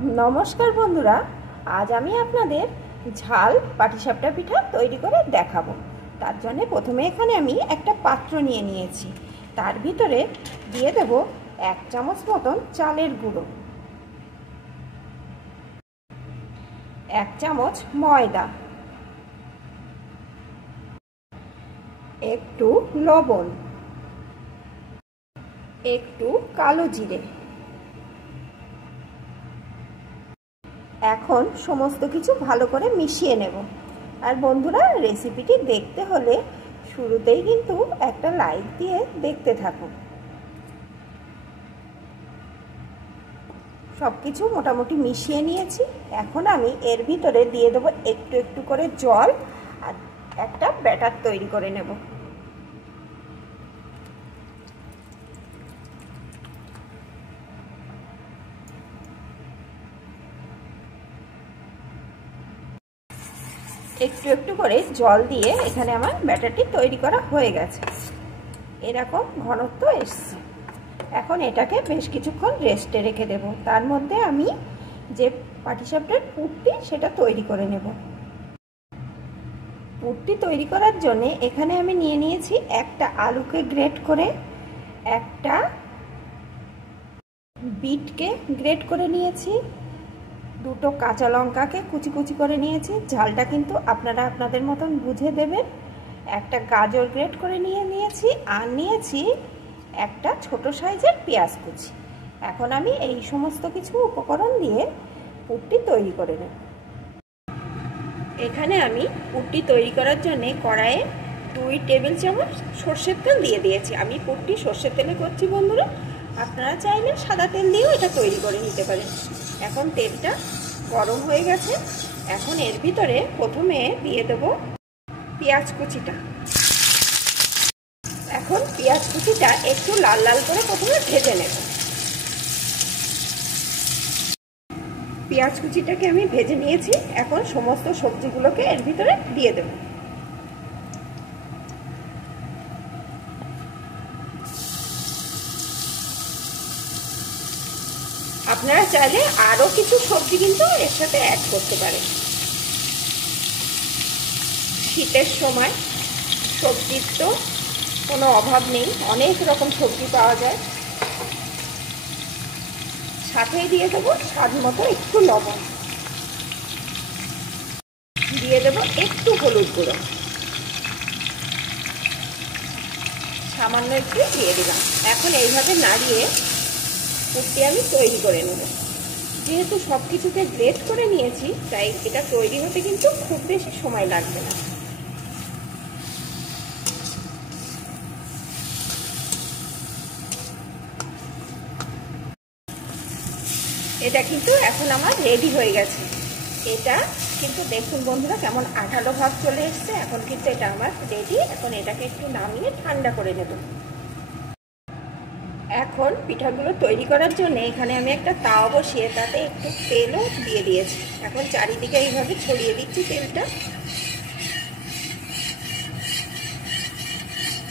নমস্কার বন্ধুরা, আজ আমি আপনাদের ঝাল পাটিসাপটা পিঠা তৈরি করে দেখাবো। তার জন্য প্রথমে এখানে আমি একটা পাত্র নিয়ে নিয়েছি। তার ভিতরে দিয়ে দেব 1 চামচ মতন চালের গুঁড়ো, 1 চামচ ময়দা, একটু লবণ, একটু কালো জিরে। এখন সমস্ত কিছু ভালো করে মিশিয়ে নেব। আর বন্ধুরা, রেসিপিটি দেখতে হলে শুরুতেই কিন্তু একটা লাইক দিয়ে দেখতে থাকুন। সব কিছু মোটামুটি মিশিয়ে নিয়েছি। এখন আমি এর ভিতরে দিয়ে দেবো একটু একটু করে জল আর একটা ব্যাটার তৈরি করে নেব। একটু একটু করে জল দিয়ে এখানে আমার ব্যাটারটি তৈরি করা হয়ে গেছে। এরকম ঘনত্ব এসছে। এখন এটাকে বেশ কিছুক্ষণ রেস্টে রেখে দেব। তার মধ্যে আমি যে পাটিসাপটার পুরটি সেটা তৈরি করে নেব। পুরটি তৈরি করার জন্য এখানে আমি নিয়ে নিয়েছি একটা আলুকে গ্রেট করে, একটা বিটকে গ্রেট করে নিয়েছি, দুটো কাঁচা লঙ্কাকে কুচি কুচি করে নিয়েছি। ঝালটা কিন্তু আপনারা আপনাদের মতন বুঝে দেবেন। একটা গাজর গ্রেট করে নিয়েছি আর নিয়েছি একটা ছোট সাইজের পেঁয়াজ কুচি। এখন আমি এই সমস্ত কিছু উপকরণ দিয়ে পুরটি তৈরি করে নেব। এখানে আমি পুরটি তৈরি করার জন্য কড়াইয়ে 2 টেবিল চামচ সর্ষের তেল দিয়ে দিয়েছি। আমি পুরটি সর্ষের তেলে করছি বন্ধুরা, আপনারা চাইলে সাদা তেল দিয়েও এটা তৈরি করে নিতে পারেন। এখন তেলটা গরম হয়ে গেছে। এখন এর ভিতরে প্রথমে দিয়ে দেব পেঁয়াজ কুচিটা। এখন পেঁয়াজ কুচিটা একটু লাল লাল করে প্রথমে ভেজে নেব। পেঁয়াজ কুচিটাকে আমি ভেজে নিয়েছি। এখন সমস্ত সবজিগুলোকে এর ভিতরে দিয়ে দেব। আপনারা চাইলে আরো কিছু সবজি কিন্তু এর সাথে অ্যাড করতে পারেন। শীতের সময় সবজির তো কোনো অভাব নেই, অনেক রকম সবজি পাওয়া যায়। সাথেই দিয়ে দেবো স্বাদ মতো একটু লবণ, দিয়ে দেবো একটু হলুদ গুঁড়ো, সামান্য একটু দিয়ে দিলাম। এখন এইভাবে নাড়িয়ে পুরটি আমি তৈরি করে নেব। যেহেতু সব কিছুকে গ্রেট করে নিয়েছি, তাই এটা তৈরি হতে কিন্তু খুব বেশি সময় লাগবে না। এটা কিন্তু এখন আমার রেডি হয়ে গেছে। এটা কিন্তু দেখুন বন্ধুরা কেমন আঠালো ভাব চলে এসছে। এখন কিন্তু এটা আমার রেডি। এখন এটাকে একটু নামিয়ে ঠান্ডা করে নেব। এখন পিঠাগুলো তৈরি করার জন্য এখানে আমি একটা তাওয়া বসিয়ে তাতে একটু তেলও দিয়ে দিয়েছি। এখন চারিদিকে এইভাবে ছড়িয়ে দিচ্ছি তেলটা।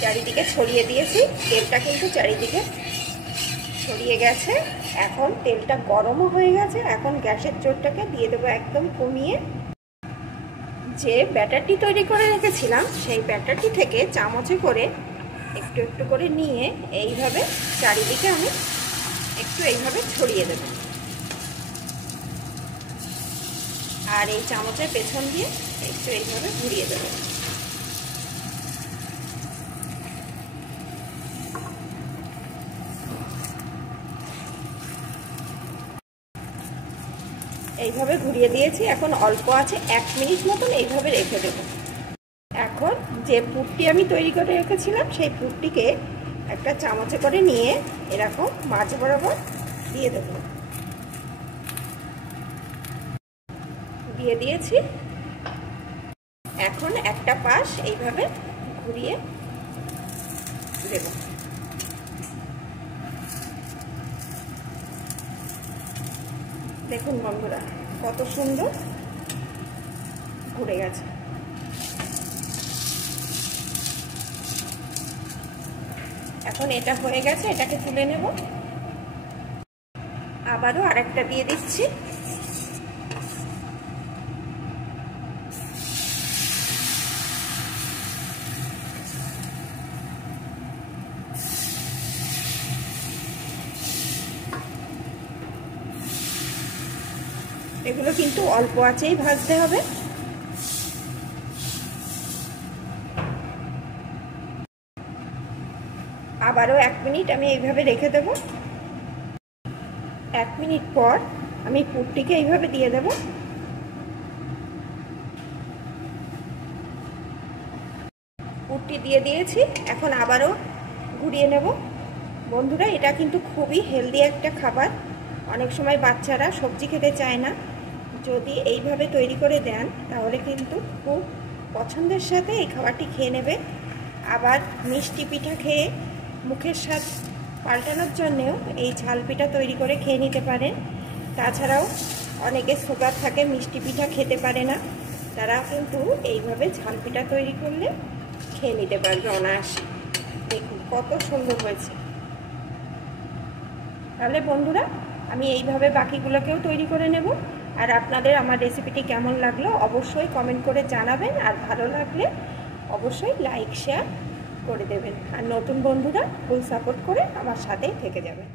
চারিদিকে ছড়িয়ে দিয়েছি, তেলটা কিন্তু চারিদিকে ছড়িয়ে গেছে। এখন তেলটা গরমও হয়ে গেছে। এখন গ্যাসের জোরটাকে দিয়ে দেবো একদম কমিয়ে। যে ব্যাটারটি তৈরি করে রেখেছিলাম সেই ব্যাটারটি থেকে চামচে করে একটু একটু করে নিয়ে এইভাবে চারিদিকে আমি একটু এইভাবে ছড়িয়ে দেব। আর এই চামচের পেছন দিয়ে একটু এইভাবে ঘুরিয়ে দেব। এইভাবে ঘুরিয়ে দিয়েছি। এখন অল্প আছে 1 মিনিট মতন এইভাবে রেখে দেব। এখন যে পুরটি আমি তৈরি করে রেখেছিলাম সেই পুরটিকে একটা চামচে করে নিয়ে এরকম মাঝ বরাবর দিয়ে দেব। দিয়ে দিয়েছি। এখন একটা পাশ এইভাবে ঘুরিয়ে দেব। দেখুন বন্ধুরা কত সুন্দর ঘুরে গেছে। এখন এটা হয়ে গেছে, এটাকে তুলে নেব। আবারও আরেকটা দিয়ে দিচ্ছি। এগুলো কিন্তু অল্প আঁচেই ভাজতে হবে। আবারও 1 মিনিট আমি এইভাবে রেখে দেব। 1 মিনিট পর আমি পুরটিকে এইভাবে দিয়ে দেব। পুরটি দিয়ে দিয়েছি, এখন আবারও ঘুরিয়ে নেব। বন্ধুরা, এটা কিন্তু খুবই হেলদি একটা খাবার। অনেক সময় বাচ্চারা সবজি খেতে চায় না, যদি এইভাবে তৈরি করে দেন তাহলে কিন্তু খুব পছন্দের সাথে এই খাবারটি খেয়ে নেবে। আবার মিষ্টি পিঠা খেয়ে মুখের স্বাদ পাল্টানোর জন্যেও এই ঝাল পিঠা তৈরি করে খেয়ে নিতে পারেন। তাছাড়াও অনেকে সুগার থাকে, মিষ্টি পিঠা খেতে পারে না, তারা কিন্তু এইভাবে ঝাল পিঠা তৈরি করলে খেয়ে নিতে পারবে অনায়াসে। দেখুন কত সুন্দর হয়েছে। তাহলে বন্ধুরা, আমি এইভাবে বাকিগুলোকেও তৈরি করে নেব। আর আপনাদের আমার রেসিপিটি কেমন লাগলো অবশ্যই কমেন্ট করে জানাবেন, আর ভালো লাগলে অবশ্যই লাইক শেয়ার করে দেবেন। আর নতুন বন্ধুরা ফুল সাপোর্ট করে আমার সাথেই থেকে যাবেন।